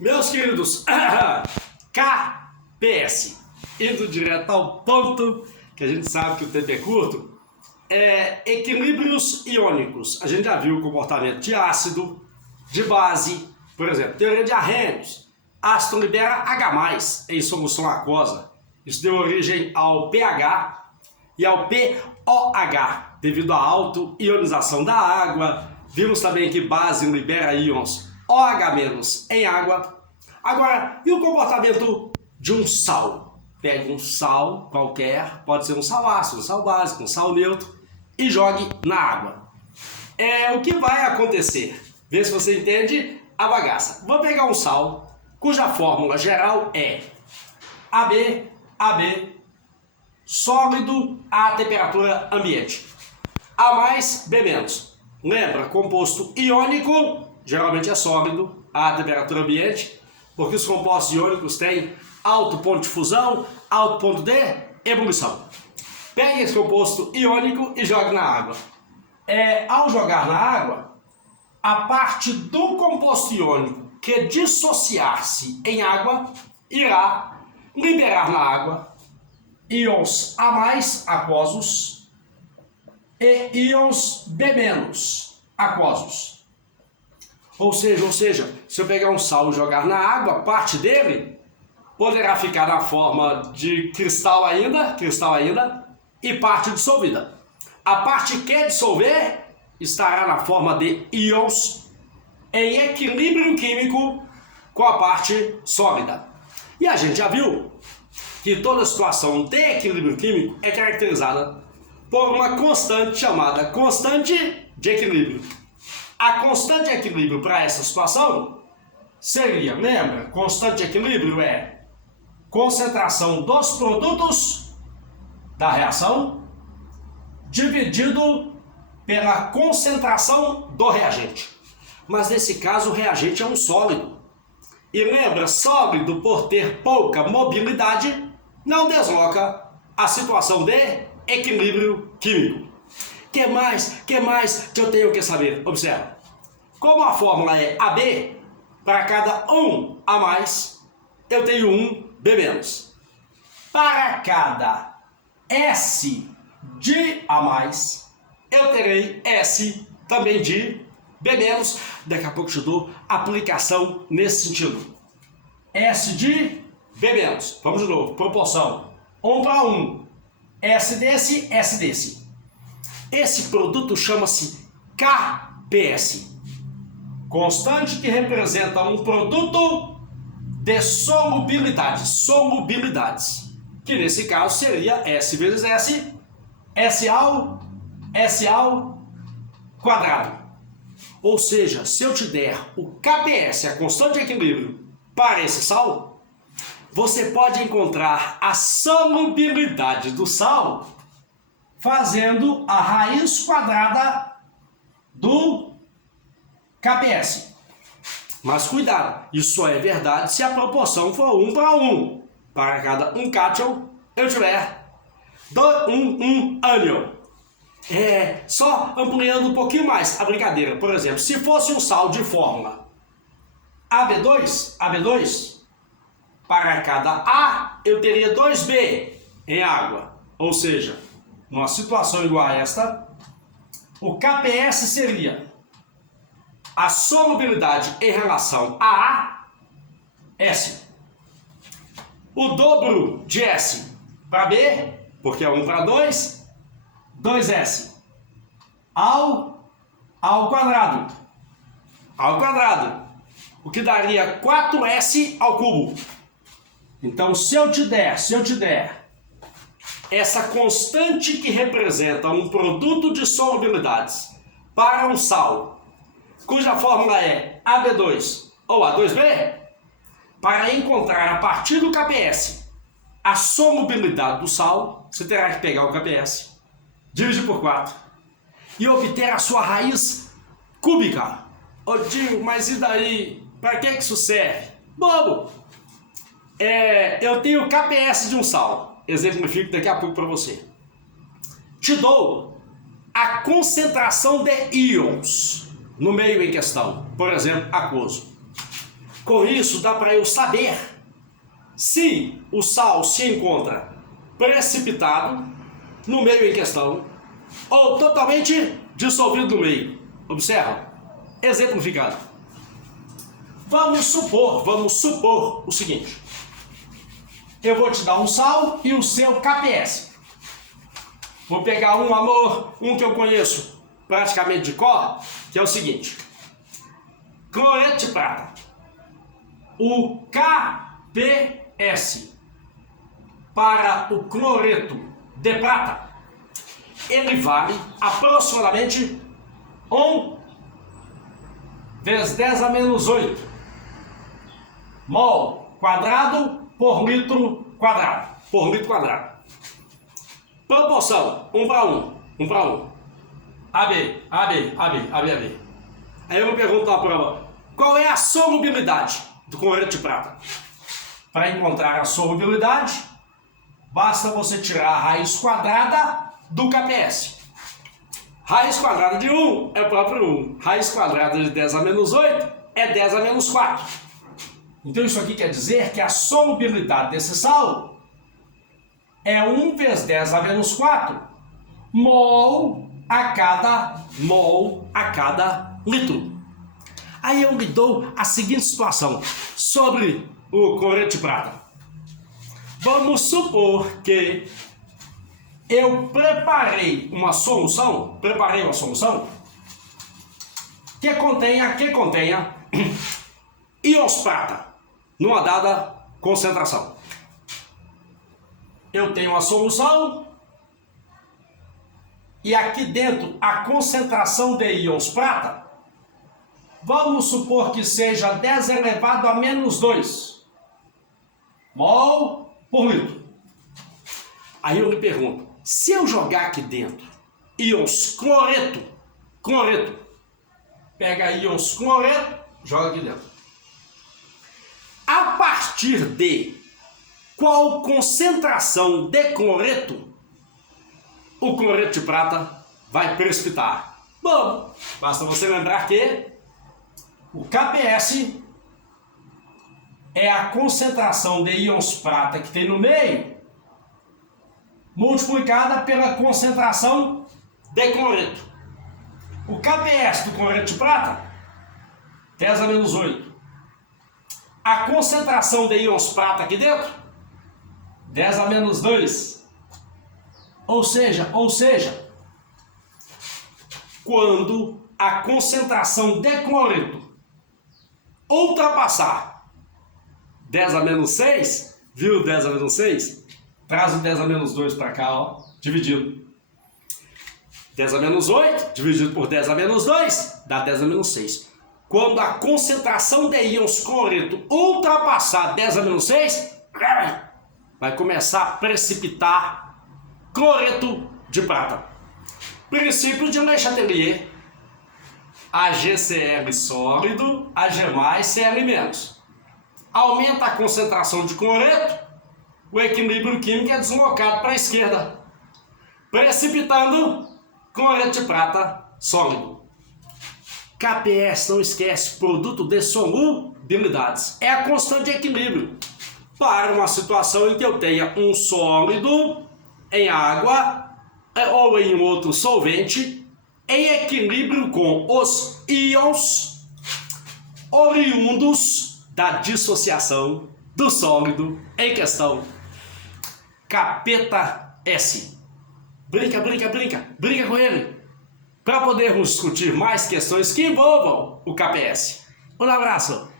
Meus queridos, KPS, indo direto ao ponto, que a gente sabe que o tempo é curto, equilíbrios iônicos. A gente já viu o comportamento de ácido, de base, por exemplo, teoria de Arrhenius. Ácido libera H+, em solução aquosa. Isso deu origem ao pH e ao POH, devido à auto-ionização da água. Vimos também que base libera íons OH- em água. Agora, e o comportamento de um sal? Pegue um sal qualquer, pode ser um sal ácido, um sal básico, um sal neutro, e jogue na água. O que vai acontecer? Vê se você entende a bagaça. Vou pegar um sal, cuja fórmula geral é AB, sólido a temperatura ambiente. A+, B-. Lembra, composto iônico geralmente é sólido a temperatura ambiente, porque os compostos iônicos têm alto ponto de fusão, alto ponto de ebulição. Pegue esse composto iônico e jogue na água. Ao jogar na água, a parte do composto iônico que dissociar-se em água irá liberar na água íons A+ aquosos e íons B- aquosos. Ou seja, se eu pegar um sal e jogar na água, parte dele poderá ficar na forma de cristal ainda, e parte dissolvida. A parte que dissolver estará na forma de íons em equilíbrio químico com a parte sólida. E a gente já viu que toda situação de equilíbrio químico é caracterizada por uma constante chamada constante de equilíbrio. A constante de equilíbrio para essa situação seria, lembra, constante de equilíbrio é concentração dos produtos da reação dividido pela concentração do reagente. Mas nesse caso o reagente é um sólido. E lembra, sólido por ter pouca mobilidade não desloca a situação de equilíbrio químico. Que mais que eu tenho que saber? Observa. Como a fórmula é AB, para cada um A+, eu tenho um B-. Para cada S de A+, eu terei S também de B-. Daqui a pouco eu te dou aplicação nesse sentido. S de B-. Vamos de novo. Proporção 1:1. S desse. Esse produto chama-se KPS. Constante que representa um produto de solubilidades, que nesse caso seria S vezes S, S ao quadrado. Ou seja, se eu te der o KPS, a constante de equilíbrio, para esse sal, você pode encontrar a solubilidade do sal fazendo a raiz quadrada do KPS. Mas cuidado, isso só é verdade se a proporção for 1:1. Para cada um cátion, eu tiver um ânion. Só ampliando um pouquinho mais a brincadeira. Por exemplo, se fosse um sal de fórmula AB2, para cada A, eu teria 2B em água. Ou seja, numa situação igual a esta, o KPS seria a solubilidade em relação a A, S. O dobro de S para B, porque é 1:2, 2S. Ao quadrado. O que daria 4S ao cubo. Então, se eu te der essa constante que representa um produto de solubilidades para um sal, cuja fórmula é AB2 ou A2B, para encontrar a partir do KPS a solubilidade do sal, você terá que pegar o KPS, dividir por 4 e obter a sua raiz cúbica. Ô Dinho, mas e daí? Para que isso serve? Bobo! Eu tenho o KPS de um sal. Exemplifico daqui a pouco para você. Te dou a concentração de íons no meio em questão, por exemplo, aquoso. Com isso dá para eu saber se o sal se encontra precipitado no meio em questão ou totalmente dissolvido no meio. Observa? Exemplificado. Vamos supor o seguinte. Eu vou te dar um sal e o seu KPS. Vou pegar um que eu conheço praticamente de cor, que é o seguinte. Cloreto de prata. O KPS para o cloreto de prata, ele vale aproximadamente 1 vezes 10 a menos 8 mol quadrado por litro quadrado. Proporção 1 para 1. AB. Aí eu me pergunto na prova, qual é a solubilidade do cloreto de prata? Para encontrar a solubilidade, basta você tirar a raiz quadrada do KPS. Raiz quadrada de 1 é o próprio 1. Raiz quadrada de 10 a menos 8 é 10 a menos 4. Então isso aqui quer dizer que a solubilidade desse sal é 1 vezes 10 a menos 4 mol a cada litro. Aí eu lhe dou a seguinte situação sobre o cloreto de prata. Vamos supor que eu preparei uma solução que contenha íons prata numa dada concentração. Eu tenho uma solução e aqui dentro a concentração de íons prata, vamos supor que seja 10 elevado a menos 2 mol por litro. Aí eu lhe pergunto, se eu jogar aqui dentro íons cloreto, pega íons cloreto, joga aqui dentro. A partir de qual concentração de cloreto o cloreto de prata vai precipitar? Bom, basta você lembrar que o KPS é a concentração de íons prata que tem no meio multiplicada pela concentração de cloreto. O KPS do cloreto de prata, 10 a menos 8. A concentração de íons prata aqui dentro, 10 a menos 2. Ou seja, quando a concentração de cloreto ultrapassar 10 a menos 6, viu 10 a menos 6? Traz o 10 a menos 2 para cá, ó, dividido. 10 a menos 8, dividido por 10 a menos 2, dá 10 a menos 6. Quando a concentração de íons cloreto ultrapassar 10 a menos 6, vai começar a precipitar cloreto de prata. Princípio de Le Chatelier. AgCl sólido, Ag+, Cl-. Aumenta a concentração de cloreto, o equilíbrio químico é deslocado para a esquerda, precipitando cloreto de prata sólido. KPS, não esquece, produto de solubilidades. É a constante de equilíbrio para uma situação em que eu tenha um sólido em água ou em outro solvente em equilíbrio com os íons oriundos da dissociação do sólido em questão. Capeta S. Brinca com ele, para podermos discutir mais questões que envolvam o KPS. Um abraço!